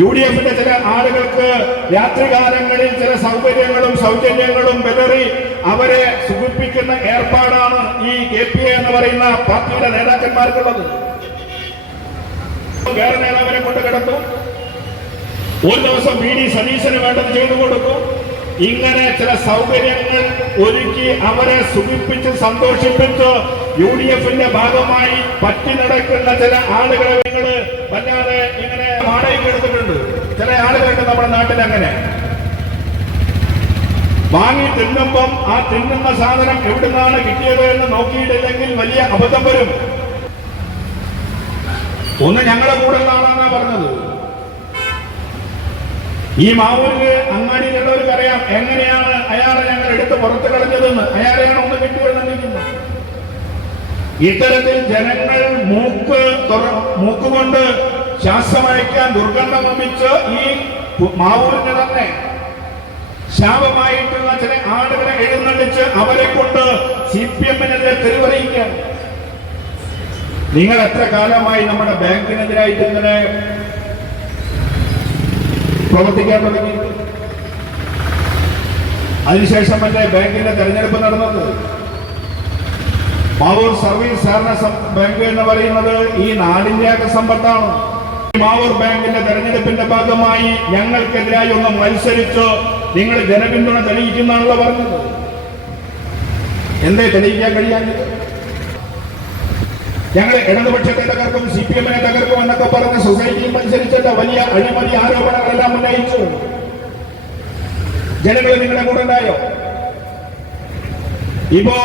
U D എഫിന്റെ ചില ആളുകൾക്ക് രാത്രികാലങ്ങളിൽ ചില സൗകര്യങ്ങളും സൗജന്യങ്ങളും വിതറി അവരെ സുഖിപ്പിക്കുന്ന ഏർപ്പാടാണ് ഈ കെ പി എ എന്ന് പറയുന്ന പാർട്ടിയുടെ നേതാക്കന്മാർക്കുള്ളത്. വേറെ നേതാവിനെ കൊണ്ട് കിടക്കും. ഒരു ദിവസം വി ഡി സതീശന് വേണ്ടത് ചെയ്തു കൊടുക്കും. ഇങ്ങനെ ചില സൗകര്യങ്ങൾ ഒരുക്കി അവരെ സുഖിപ്പിച്ച് സന്തോഷിപ്പിച്ച് യു ഡി എഫിന്റെ ഭാഗമായി പറ്റി നടക്കുന്ന ചില ആളുകളെ നിങ്ങൾ വല്ലാതെ വാടകയ്ക്ക് എടുത്തിട്ടുണ്ട്. ചില ആളുകളുണ്ട് നമ്മുടെ നാട്ടിൽ അങ്ങനെ. വാങ്ങി തിന്നുമ്പം ആ തിന്നുന്ന സാധനം എവിടുന്നാണ് കിട്ടിയത് എന്ന് നോക്കിയിട്ടില്ലെങ്കിൽ വലിയ അബദ്ധം വരും. ഒന്ന് ഞങ്ങളെ കൂടെ നിന്നാണെന്നാ പറഞ്ഞത്. ഈ മാവൂരിൽ അങ്ങാടിയിലുള്ളവർക്ക് അറിയാം എങ്ങനെയാണ് അയാളെ ഞങ്ങൾ എടുത്ത് പുറത്തു കളഞ്ഞതെന്ന്. അയാളെയാണ് ഒന്ന് കിട്ടുമെന്നിരിക്കുന്നത് ഇത്തരത്തിൽ ജനങ്ങൾ മൂക്ക് മൂക്കുകൊണ്ട് ശ്വാസമയക്കാൻ ദുർഗന്ധം വമിച്ച് ഈ മാവൂരിന് തന്നെ ശാപമായിട്ടുള്ള ചില ആളുകളെ എഴുന്നള്ളിച്ച് അവരെ കൊണ്ട് സി പി എമ്മിനെതിരെ തെരുവറിയിക്കാൻ നിങ്ങൾ എത്ര കാലമായി നമ്മുടെ ബാങ്കിനെതിരായിട്ട് ഇങ്ങനെ പ്രവർത്തിക്കാൻ തുടങ്ങി അതിനുശേഷം മറ്റേ ബാങ്കിന്റെ തെരഞ്ഞെടുപ്പ് നടന്നത്? മാവൂർ സർവീസ് സഹകരണ ബാങ്ക് എന്ന് പറയുന്നത് ഈ നാടിന്റെ ഒക്കെ സമ്പത്താണ്? മാവൂർ ബാങ്കിന്റെ തെരഞ്ഞെടുപ്പിന്റെ ഭാഗമായി ഞങ്ങൾക്കെതിരായി ഒന്ന് മത്സരിച്ച് നിങ്ങൾ ജനപിന്തുണ തെളിയിക്കുന്നാണല്ലോ പറഞ്ഞത്. എന്തേ തെളിയിക്കാൻ കഴിയാഞ്ഞത്? ഞങ്ങൾ ഇടതുപക്ഷത്തെ തകർക്കും സി പി എമ്മിനെ തകർക്കും എന്നൊക്കെ പറഞ്ഞ് സൊസൈറ്റിയിൽ മത്സരിച്ചിട്ട് വലിയ അഴിമതി ആരോപണങ്ങളെല്ലാം ഉന്നയിച്ചു. ജനങ്ങൾ നിങ്ങളുടെ കൂടെ ഉണ്ടായോ? ഇപ്പോ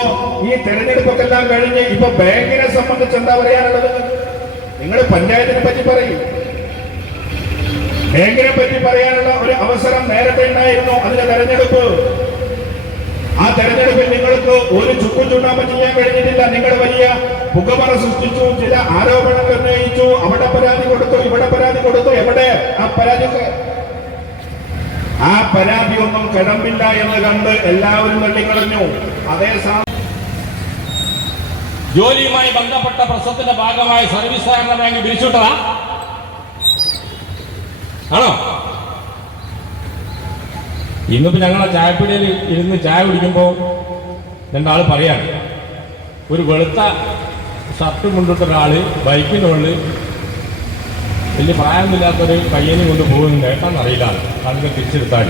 ഈ തെരഞ്ഞെടുപ്പൊക്കെ എല്ലാം കഴിഞ്ഞ് ഇപ്പൊ ബാങ്കിനെ സംബന്ധിച്ച് എന്താ പറയാനുള്ളത്? നിങ്ങൾ പഞ്ചായത്തിനെ പറ്റി പറയും. ബാങ്കിനെ പറ്റി പറയാനുള്ള ഒരു അവസരം നേരത്തെ ഉണ്ടായിരുന്നു അതിന്റെ തെരഞ്ഞെടുപ്പ്. ആ തെരഞ്ഞെടുപ്പിൽ നിങ്ങൾക്ക് ഒരു ചുക്കും ചുണ്ടാമ്പം ചെയ്യാൻ കഴിഞ്ഞിട്ടില്ല. നിങ്ങൾ വലിയ പുകമറ സൃഷ്ടിച്ചു ചില ആരോപണങ്ങൾ ഉന്നയിച്ചു അവിടെ പരാതി കൊടുത്തു ഇവിടെ പരാതി കൊടുത്തു എവിടെ? ആ പരാതി ആ പരാതി ഒന്നും കിടമ്പില്ല എന്ന് കണ്ട് എല്ലാവരും തള്ളിക്കളഞ്ഞു. അതേ ജോലിയുമായി ബന്ധപ്പെട്ട പ്രശ്നത്തിന്റെ ഭാഗമായി സർവീസ് സഹകരണ ബാങ്ക് പിരിച്ചുവിട്ടതാ ആണോ? ഇന്നിപ്പോ ഞങ്ങളെ ചായപ്പീടിയിൽ ഇരുന്ന് ചായ കുടിക്കുമ്പോൾ രണ്ടാൾ പറയാണ് ഒരു വെളുത്ത ഷർട്ട് കൊണ്ടിട്ട ഒരാൾ ബൈക്കിന്റെ ഉള്ളിൽ വലിയ പ്രായമൊന്നുമില്ലാത്തൊരു പയ്യനെ കൊണ്ട് പോകുന്നു കേട്ടാന്നറിയില്ല അതിനെ തിരിച്ചെടുത്താൽ.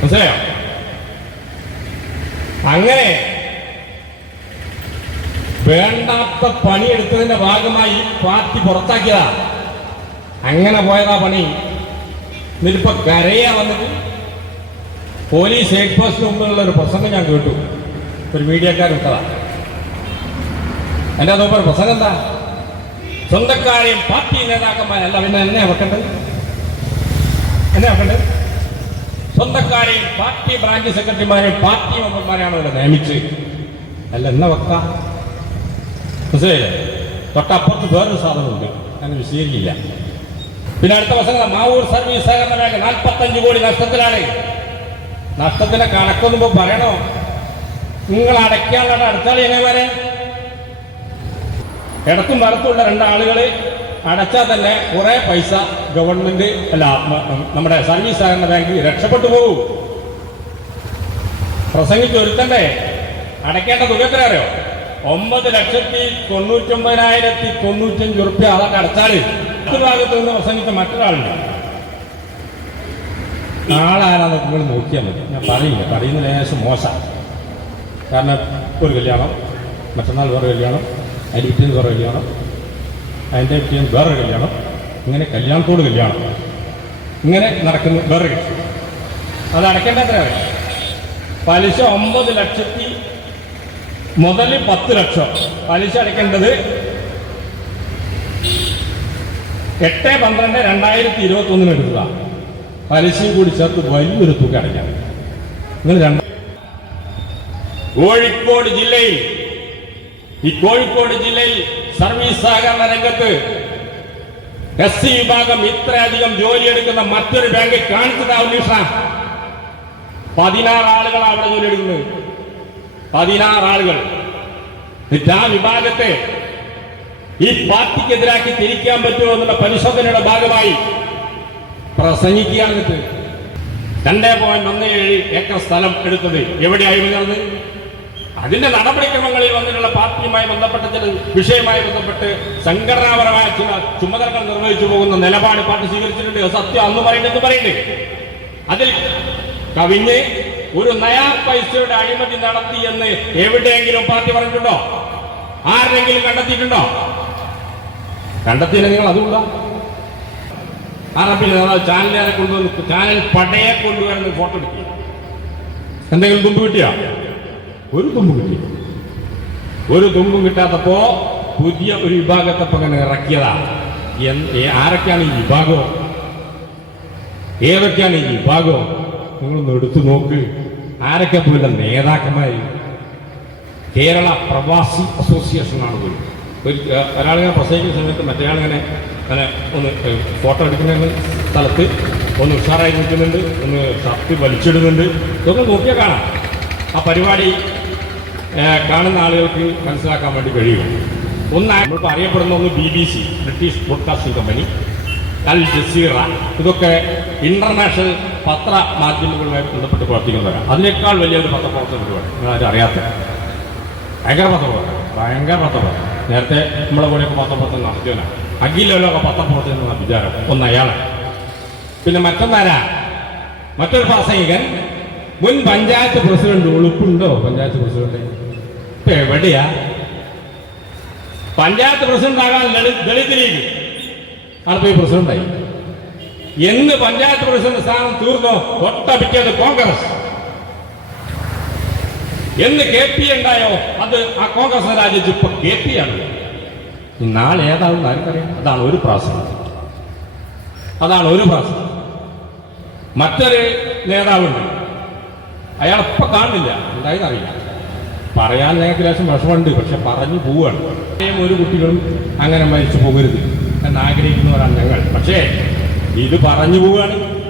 മനസ്സിലായോ? അങ്ങനെ വേണ്ടാത്ത പണിയെടുത്തതിന്റെ ഭാഗമായി പാർട്ടി പുറത്താക്കിയതാ അങ്ങനെ പോയതാ പണി. എന്നിട്ടിപ്പോ കരയാ വന്നിട്ട് പോലീസ് ഹെഡ് പോസ്റ്റിന് മുമ്പിലുള്ള ഒരു പ്രസംഗം ഞാൻ കേട്ടു. ഒരു മീഡിയക്കാർ ഇട്ടതാ എന്റെ നോക്കാൻ പ്രസംഗം എന്താ? സ്വന്തക്കാരെയും പാർട്ടി നേതാക്കന്മാരല്ല പിന്നെ എന്നെ വെക്കണ്ടത് എന്നെ വെക്കണ്ടത് സ്വന്തക്കാരെയും പാർട്ടി ബ്രാഞ്ച് സെക്രട്ടറിമാരെയും പാർട്ടി മെമ്പർമാരെയാണ് ഇവിടെ നിയമിച്ച്. അല്ല എന്നെ വെക്കാം? തൊട്ടപ്പുറത്ത് വേറൊരു സാധനമുണ്ട്. അങ്ങനെ വിശദീകരിക്കില്ല. പിന്നെ അടുത്ത വർഷം മാവൂർ സർവീസ് സഹകരണ ബാങ്ക് നാൽപ്പത്തഞ്ച് കോടി നഷ്ടത്തിലാണ്. നഷ്ടത്തിന്റെ കണക്കൊന്നും ഇപ്പൊ പറയണോ? നിങ്ങൾ അടയ്ക്കാനുള്ള അടച്ചാൽ എങ്ങനെ വരെ? ഇടത്തും വലത്തുമുള്ള രണ്ടാളുകൾ അടച്ചാൽ തന്നെ കുറെ പൈസ ഗവൺമെന്റ് അല്ല നമ്മുടെ സർവീസ് സഹകരണ ബാങ്ക് രക്ഷപ്പെട്ടു പോകും. പ്രസംഗിച്ച് ഒരുത്തണ്ടേ അടയ്ക്കേണ്ട തുക എത്ര അറിയോ? ഒമ്പത് ലക്ഷത്തി തൊണ്ണൂറ്റൊമ്പതിനായിരത്തി തൊണ്ണൂറ്റഞ്ച് ഉറുപ്പ്യ അതൊക്കെ അടച്ചാൽ മറ്റു ഭാഗത്ത് നിന്ന് പ്രസംഗിച്ച മറ്റൊരാളുണ്ട്. നാളെ ആരാന്ന് നിങ്ങൾ നോക്കിയാൽ മതി. ഞാൻ പറയില്ല. പറയുന്ന ലേശം മോശം. കാരണം ഒരു കല്യാണം മറ്റന്നാൾ വേറെ കല്യാണം അതിന്റെ പിറ്റേന്ന് വേറെ കല്യാണം അതിന്റെ പിറ്റേന്ന് വേറൊരു കല്യാണം ഇങ്ങനെ കല്യാണത്തോട് കല്യാണം. ഇങ്ങനെ നടക്കുന്ന വേറെ കക്ഷി അത് അടയ്ക്കേണ്ട എത്രയാണ് പലിശ ഒമ്പത് ലക്ഷത്തി മുതൽ പത്ത് ലക്ഷം. പലിശ അടയ്ക്കേണ്ടത് എട്ട് പന്ത്രണ്ട് രണ്ടായിരത്തി ഇരുപത്തി ഒന്നിന് എടുക്കുക. പലിശയും കൂടി ചേർത്ത് വലിയൊരു തുക അടയ്ക്കാം. നിങ്ങൾ രണ്ട് കോഴിക്കോട് ജില്ലയിൽ ഈ കോഴിക്കോട് ജില്ലയിൽ സർവീസ് സഹകരണ രംഗത്ത് എസ് സി വിഭാഗം ഇത്രയധികം ജോലിയെടുക്കുന്ന മറ്റൊരു ബാങ്ക് കാണിച്ചതാ ഉണ്ണീഷ പതിനാറ് ആളുകളാണ് അവിടെ ജോലി എടുക്കുന്നത്. പതിനാറ് ആളുകൾ. ആ വിഭാഗത്തെ ഈ പാർട്ടിക്ക് പാർട്ടിക്കെതിരാക്കി തിരിക്കാൻ പറ്റുമോ എന്നുള്ള പരിശോധനയുടെ ഭാഗമായി പ്രസംഗിക്കുകയാണിത് രണ്ടേ പോയിന്റ് ഒന്ന് ഏഴ് ഏക്കർ സ്ഥലം എടുത്തത് എവിടെയായി വരുന്നത് അതിന്റെ നടപടിക്രമങ്ങളിൽ വന്നിട്ടുള്ള പാർട്ടിയുമായി ബന്ധപ്പെട്ട ചില വിഷയവുമായി ബന്ധപ്പെട്ട് സംഘടനാപരമായ ചില ചുമതലകൾ നിർവഹിച്ചു പോകുന്ന നിലപാട് പാർട്ടി സ്വീകരിച്ചിട്ടുണ്ട്. സത്യം അന്ന് പറയുന്നത്. പറയുന്നുണ്ട് അതിൽ കവിഞ്ഞ് ഒരു നയാ പൈസയുടെ അഴിമതി നടത്തി എന്ന് എവിടെയെങ്കിലും പാർട്ടി പറഞ്ഞിട്ടുണ്ടോ? ആരെങ്കിലും കണ്ടെത്തിയിട്ടുണ്ടോ? കണ്ടെത്തിയില്ല നിങ്ങൾ അതുകൊണ്ടാ നമ്മൾ ചാനലിനെ കൊണ്ടുവന്ന് ചാനൽ പടയെ കൊണ്ടുവരുന്ന ഫോട്ടോ എടുക്കുക. എന്തെങ്കിലും തുമ്പ് കിട്ടിയ? ഒരു തുമ്പ് കിട്ടി. ഒരു തുമ്പും കിട്ടാത്തപ്പോ പുതിയ ഒരു വിഭാഗത്തെ ഇപ്പൊ അങ്ങനെ ഇറക്കിയതാ ആരൊക്കെയാണ് ഈ വിഭാഗം? ഏതൊക്കെയാണ് ഈ വിഭാഗം? നിങ്ങളൊന്ന് എടുത്തു നോക്ക്. ആരൊക്കെ പോലെ നേതാക്കന്മാര്? കേരള പ്രവാസി അസോസിയേഷനാണ് പോയി ഒരു ഒരാളിങ്ങനെ പ്രസവിക്കുന്ന സമയത്ത് മറ്റേയാളിങ്ങനെ അങ്ങനെ ഒന്ന് ഫോട്ടോ എടുക്കുന്ന സ്ഥലത്ത് ഒന്ന് ഉഷാറായി നിൽക്കുന്നുണ്ട് ഒന്ന് ഷർട്ട് വലിച്ചിടുന്നുണ്ട്. ഇതൊക്കെ നോക്കിയാൽ കാണാം. ആ പരിപാടി കാണുന്ന ആളുകൾക്ക് മനസ്സിലാക്കാൻ വേണ്ടി കഴിയും. ഒന്ന് നമ്മളിപ്പോൾ അറിയപ്പെടുന്ന ഒന്ന് B B C British broadcasting company Al Jazeera. ഇതൊക്കെ ഇന്റർനാഷണൽ പത്ര മാധ്യമങ്ങളുമായി ബന്ധപ്പെട്ട് പ്രവർത്തിക്കുന്നവരാണ് അതിനേക്കാൾ വലിയൊരു പത്രപ്രവർത്തന പരിപാടി നിങ്ങളാരും അറിയാത്ത. ഭയങ്കര പത്രപ്രവർത്തനം ഭയങ്കര പത്രപ്രവർത്തനം നേരത്തെ നമ്മളെ കൂടെയൊക്കെ പത്രപ്രവർത്തനം നടത്തിയവനാണ് അഖിലോക പത്രപ്രവർത്തനം എന്നുള്ള വിചാരം ഒന്ന് അയാളാണ് പിന്നെ മറ്റൊന്നാരാ? മറ്റൊരു പ്രാസംഗികൻ മുൻ പഞ്ചായത്ത് പ്രസിഡന്റ് ഉളുപ്പുണ്ടോ? പഞ്ചായത്ത് പ്രസിഡന്റ്. ഇപ്പൊ എവിടെയാ? പഞ്ചായത്ത് പ്രസിഡന്റ് ആകാൻ ദളിത് ലീഗ്. ആളിപ്പോ ഈ പ്രസിഡന്റായി. എന്ന് പഞ്ചായത്ത് പ്രസിഡന്റ് സ്ഥാനം തീർന്നോ? പിറ്റേത് കോൺഗ്രസ്. എന്ന് കെ പി ഉണ്ടായോ? അത് ആ കോൺഗ്രസ് രാജിച്ച് ഇപ്പൊ കെ പി ആണ്. നാളെ ഏതാണെന്ന് ആർക്കറിയാം? അതാണ് ഒരു പ്രാവശ്യം. അതാണ് ഒരു പ്രാവശ്യം. മറ്റൊരു നേതാവുണ്ട്. അയാൾ ഇപ്പൊ കാണില്ല എന്തായാലും അറിയില്ല. പറയാൻ ഞങ്ങൾക്ക് ലേശം വിഷമമുണ്ട്. പക്ഷെ പറഞ്ഞു ഇത്രയും ഒരു കുട്ടികളും അങ്ങനെ മരിച്ചു പോകരുത്. എന്ന് ആഗ്രഹിക്കുന്നവരാണ് ഞങ്ങൾ. പക്ഷേ ഇത് പറഞ്ഞു പോവാണ്.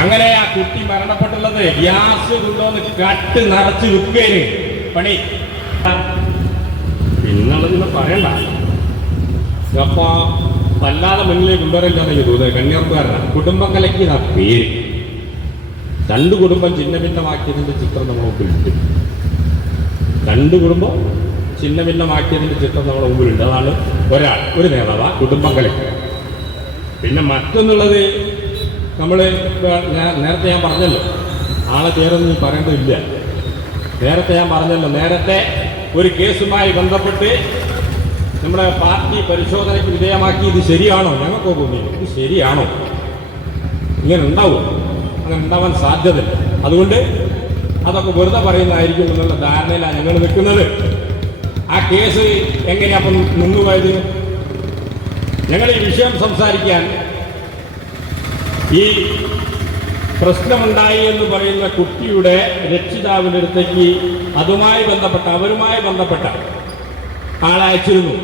അങ്ങനെ ആ കുട്ടി മരണപ്പെട്ടുള്ളത് ഗ്യാസ് കൊണ്ടുവന്ന് കട്ട് നിറച്ച് വിൽക്കുകയാണ്. പണി. പിന്നുള്ളതിന് പറയണ്ട. അപ്പൊ വല്ലാതെ മുന്നിലേക്ക് കൊണ്ടുവരില്ലാന്ന് തോന്നുന്നത് കന്യാർക്കാരനാണ് കുടുംബം കലക്കി എന്നാ പേര്. രണ്ട് കുടുംബം ചിഹ്ന ചിത്രം നമ്മുടെ മുമ്പിലുണ്ട്. രണ്ട് കുടുംബം ചിഹ്ന ചിത്രം നമ്മുടെ മുമ്പിലുണ്ട്. അതാണ് ഒരാൾ ഒരു നേതാവ് കുടുംബം കലക്കി പിന്നെ മറ്റൊന്നുള്ളത് നമ്മൾ നേരത്തെ ഞാൻ പറഞ്ഞല്ലോ ആളെ പേരൊന്നും പറയേണ്ടതില്ല. നേരത്തെ ഞാൻ പറഞ്ഞല്ലോ നേരത്തെ ഒരു കേസുമായി ബന്ധപ്പെട്ട് നമ്മുടെ പാർട്ടി പരിശോധനയ്ക്ക് വിധേയമാക്കി ഇത് ശരിയാണോ? ഞങ്ങൾക്ക് തോന്നിയില്ല ഇത് ശരിയാണോ? ഇങ്ങനെ ഉണ്ടാവും? അങ്ങനെ ഉണ്ടാവാൻ സാധ്യതയില്ല. അതുകൊണ്ട് അതൊക്കെ വെറുതെ പറയുന്നതായിരിക്കും എന്നുള്ള ധാരണയിലാണ് ഞങ്ങൾ നിൽക്കുന്നത്. ആ കേസ് എങ്ങനെയാ അപ്പം നിന്നുപോയത്? ഞങ്ങൾ ഈ വിഷയം സംസാരിക്കാൻ ഈ പ്രശ്നമുണ്ടായി എന്ന് പറയുന്ന കുട്ടിയുടെ രക്ഷിതാവിന്റെ അടുത്തേക്ക് അതുമായി ബന്ധപ്പെട്ട അവരുമായി ബന്ധപ്പെട്ട ആളയച്ചിരുന്നു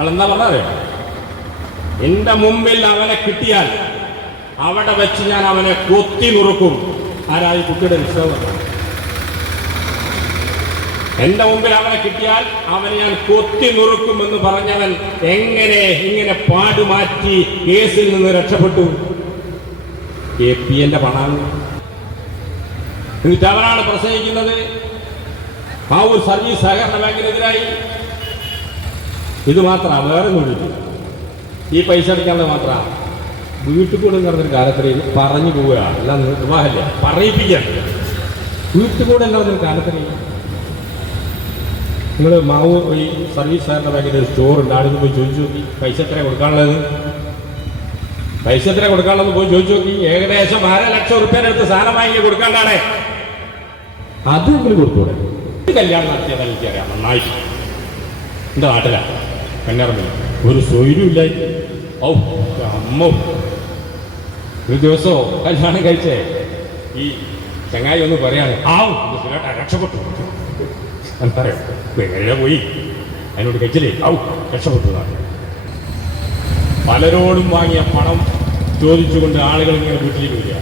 ആളെന്താ പറഞ്ഞത്? എന്റെ മുമ്പിൽ അവനെ കിട്ടിയാൽ അവിടെ വെച്ച് ഞാൻ അവനെ കൊത്തി നുറുക്കും. ആരായി കുട്ടിയുടെ രക്ഷിതാവ് എന്റെ മുമ്പിൽ അവനെ കിട്ടിയാൽ അവനെ ഞാൻ കൊത്തി നുറുക്കും എന്ന് പറഞ്ഞവൻ എങ്ങനെ ഇങ്ങനെ പാടുമാറ്റി കേസിൽ നിന്ന് രക്ഷപ്പെട്ടു? കെ പി എന്റെ പണാണ് എന്നിട്ട് അവരാണ് പ്രസംഗിക്കുന്നത്. ആ ഒരു സർവീസ് സഹകരണ ബാങ്കിനെതിരായി. ഇത് മാത്രമാണ് വേറെ ഒന്നുമില്ല ഈ പൈസ അടിക്കാനുള്ളത് മാത്രമാണ് വീട്ടിൽ കൂടെ നടന്നൊരു കാലത്തിൽ പറഞ്ഞു പോവുക അല്ല നിർവാഹമില്ല പറയിപ്പിക്കുകയാണ് വീട്ടിൽ കൂടെ നടന്നൊരു കാലത്തിൽ നിങ്ങൾ മാവൂർ ഈ സർവീസ് സഹകരണ ബാങ്കിന്റെ ഉണ്ട് ആളുകൾ പോയി ചോദിച്ചു പൈസ എത്ര കൊടുക്കാനുള്ളത്? പൈസ എത്ര പോയി ചോദിച്ചു നോക്കി. ഏകദേശം അര ലക്ഷം അടുത്ത് സാധനം വാങ്ങി കൊടുക്കാണ്ടാണ്. അതെങ്കിലും കൊടുത്തൂടെ? കല്യാണം നടത്തിയത് എനിക്കറിയാം നന്നായിട്ട് എന്റെ നാട്ടിലാണ് ഒരു സ്വൈര്യമില്ല ഔ അമ്മ. ഒരു ദിവസമോ കല്യാണം കഴിച്ചേ. ഈ ചങ്ങായി ഒന്ന് പറയാണ് ആവും രക്ഷപ്പെട്ടു. എന്താ എങ്ങനെ പോയി? അതിനോട് കഴിച്ചില്ലേ ഔ രക്ഷപ്പെട്ടു പലരോടും വാങ്ങിയ പണം ചോദിച്ചുകൊണ്ട് ആളുകൾ ഇങ്ങനെ വീട്ടിലേക്ക് വരിക.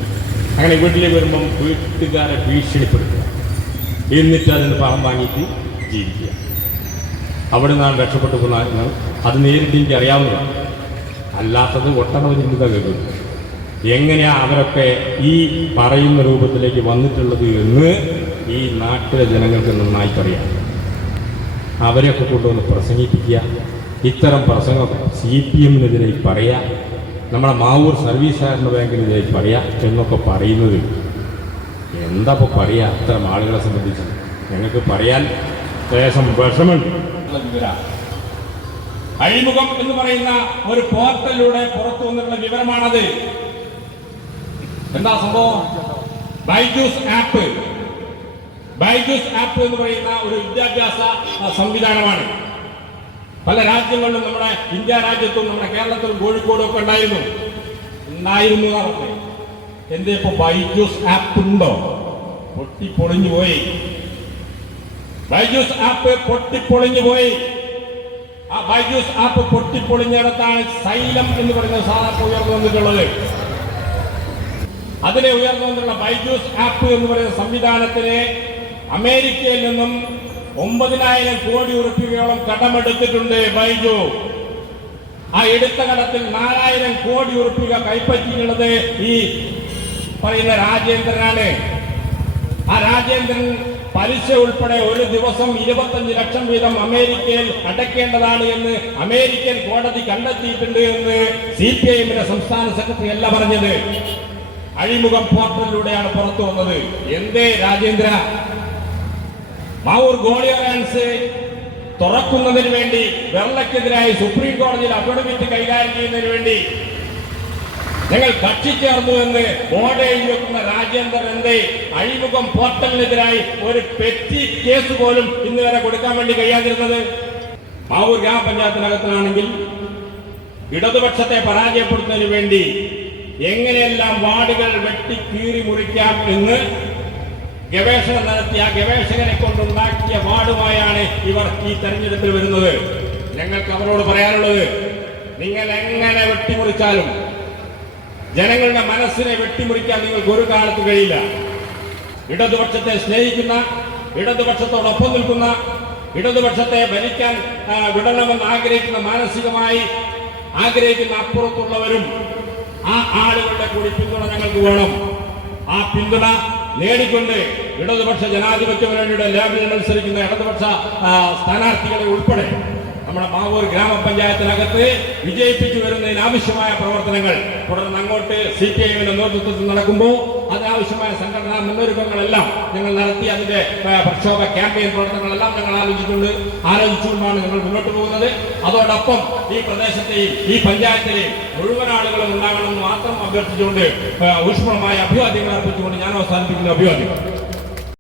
അങ്ങനെ വീട്ടിലേക്ക് വരുമ്പം വീട്ടുകാരെ ഭീഷണിപ്പെടുത്തുക. എന്നിട്ട് അതിന് പണം വാങ്ങിയിട്ട് ജീവിക്കുക. അവിടെ നിന്നാണ് രക്ഷപ്പെട്ടു പോകുന്ന അത് നേരിട്ട് എനിക്ക് അറിയാവുന്നതാണ്. അല്ലാത്തത് ഒട്ടനവധി ചിന്ത കേൾക്കുന്നു എങ്ങനെയാ അവരൊക്കെ ഈ പറയുന്ന രൂപത്തിലേക്ക് വന്നിട്ടുള്ളത് എന്ന് ഈ നാട്ടിലെ ജനങ്ങൾക്ക് നന്നായിട്ടറിയാം അവരെയൊക്കെ കൊണ്ടുവന്ന് പ്രസംഗിപ്പിക്കുക. ഇത്തരം പ്രസംഗം സി പി എമ്മിനെതിരെ പറയുക നമ്മുടെ മാവൂർ സർവീസ് സഹകരണ ബാങ്കിനെതിരെ പറയാം എന്നൊക്കെ പറയുന്നത്. എന്താ ഇപ്പോൾ പറയുക അത്തരം ആളുകളെ സംബന്ധിച്ച്? ഞങ്ങൾക്ക് പറയാൻ ലേശം വിഷമുണ്ട് അഴിമുഖം എന്ന് പറയുന്ന ഒരു പോർട്ടലിലൂടെ പുറത്തു വന്നിട്ടുള്ള വിവരമാണത്. എന്താ സംഭവം? ബൈജൂസ് ആപ്പ്. ബൈജൂസ് ആപ്പ് എന്ന് പറയുന്ന ഒരു വിദ്യാഭ്യാസ സംവിധാനമാണ്. പല രാജ്യങ്ങളിലും നമ്മുടെ ഇന്ത്യ രാജ്യത്തും നമ്മുടെ കേരളത്തിലും കോഴിക്കോടും ഒക്കെ ഉണ്ടായിരുന്നു ഉണ്ടായിരുന്നു എന്റെ ഇപ്പൊ ബൈജൂസ് ആപ്പ് ഉണ്ടോ? പൊട്ടിപ്പൊളിഞ്ഞു പോയി. ബൈജൂസ് ആപ്പ് പൊട്ടിപ്പൊളിഞ്ഞു പോയി. ആ ബൈജൂസ് ആപ്പ് പൊട്ടിപ്പൊളിഞ്ഞിടത്താണ് സൈലം എന്ന് പറയുന്ന സാധനം ഉയർന്നു വന്നിട്ടുള്ളത്. അതിനെ ഉയർന്നു വന്നിട്ടുള്ള ബൈജൂസ് ആപ്പ് എന്ന് പറയുന്ന സംവിധാനത്തിന് അമേരിക്കയിൽ നിന്നും ഒമ്പതിനായിരം കോടി ഉറുപ്പികയോളം കടമെടുത്തിട്ടുണ്ട് ബൈജു. ആ എടുത്ത കടത്തിൽ നാലായിരം കോടി ഉറുപ്പിക കൈപ്പറ്റിയിട്ടുള്ളത് ഈ പറയുന്ന രാജേന്ദ്രനാണ്. ആ രാജേന്ദ്രൻ പലിശ ഉൾപ്പെടെ ഒരു ദിവസം ഇരുപത്തഞ്ച് ലക്ഷം വീതം അമേരിക്കയിൽ അടയ്ക്കേണ്ടതാണ് എന്ന് അമേരിക്കൻ കോടതി കണ്ടെത്തിയിട്ടുണ്ട് എന്ന് സി പി ഐഎമ്മിന്റെ സംസ്ഥാന സെക്രട്ടറി അല്ല പറഞ്ഞത്. അഴിമുഖം പോർട്ടലിലൂടെയാണ് പുറത്തു വന്നത്. എന്തേ രാജേന്ദ്ര? മാവൂർ ഗോളിയറാൻസ് തുറക്കുന്നതിന് വേണ്ടി വെള്ളക്കെതിരായി സുപ്രീം കോടതിയിൽ അഫിഡവിറ്റ് കൈകാര്യം ചെയ്യുന്നതിന് വേണ്ടി ഞങ്ങൾ കക്ഷി ചേർന്നു എന്ന് ബോർഡ് വെക്കുന്ന രാജേന്ദ്രൻ എന്തേ അഴിമുഖം പോർട്ടലിനെതിരായി ഒരു പെറ്റി കേസ് പോലും ഇന്ന് വരെ കൊടുക്കാൻ വേണ്ടി കഴിയാതിരുന്നത്. മാവൂർ ഗ്രാമപഞ്ചായത്തിനകത്തിലാണെങ്കിൽ ഇടതുപക്ഷത്തെ പരാജയപ്പെടുത്തുന്നതിന് വേണ്ടി എങ്ങനെയെല്ലാം വാർഡുകൾ വെട്ടി കീറി മുറിക്കാം എന്ന് ഗവേഷണം നടത്തിയ ആ ഗവേഷകനെ കൊണ്ടുണ്ടാക്കിയ വാർഡുമായാണ് ഇവർ ഈ തെരഞ്ഞെടുപ്പിൽ വരുന്നത്. ഞങ്ങൾക്ക് അവരോട് പറയാനുള്ളത് നിങ്ങൾ എങ്ങനെ വെട്ടിമുറിച്ചാലും ജനങ്ങളുടെ മനസ്സിനെ വെട്ടിമുറിക്കാൻ നിങ്ങൾക്ക് ഒരു കാലത്ത് കഴിയില്ല. ഇടതുപക്ഷത്തെ സ്നേഹിക്കുന്ന ഇടതുപക്ഷത്തോടൊപ്പം നിൽക്കുന്ന ഇടതുപക്ഷത്തെ ഭരിക്കാൻ വിടണമെന്ന് ആഗ്രഹിക്കുന്ന മാനസികമായി ആഗ്രഹിക്കുന്ന അപ്പുറത്തുള്ളവരും ആ ആളുകളുടെ കൂടി പിന്തുണ ഞങ്ങൾക്ക് വേണം. ആ പിന്തുണ നേടിക്കൊണ്ട് ഇടതുപക്ഷ ജനാധിപത്യ മുന്നണിയുടെ ലാബിൽ മത്സരിക്കുന്ന ഇടതുപക്ഷ സ്ഥാനാർത്ഥികളെ ഉൾപ്പെടെ നമ്മുടെ മാവൂർ ഗ്രാമപഞ്ചായത്തിനകത്ത് വിജയിപ്പിച്ചു വരുന്നതിന് ആവശ്യമായ പ്രവർത്തനങ്ങൾ തുടർന്ന് അങ്ങോട്ട് സി പി ഐഎമ്മിന്റെ നേതൃത്വത്തിൽ നടക്കുമ്പോൾ അതിനാവശ്യമായ സംഘടനാ മുന്നൊരുക്കങ്ങളെല്ലാം ഞങ്ങൾ നടത്തി അതിന്റെ പ്രക്ഷോഭ ക്യാമ്പയിൻ പ്രവർത്തനങ്ങളെല്ലാം ഞങ്ങൾ ആലോചിച്ചുകൊണ്ട് ആലോചിച്ചുകൊണ്ടാണ് ഞങ്ങൾ മുന്നോട്ട് പോകുന്നത്. അതോടൊപ്പം ഈ പ്രദേശത്തെയും ഈ പഞ്ചായത്തിലെയും മുഴുവൻ ആളുകളും ഉണ്ടാകണമെന്ന് മാത്രം അഭ്യർത്ഥിച്ചുകൊണ്ട് ഊഷ്മളമായ അഭിവാദ്യങ്ങൾ അർപ്പിച്ചുകൊണ്ട് ഞാൻ അവസാനിപ്പിക്കുന്ന. അഭിവാദ്യം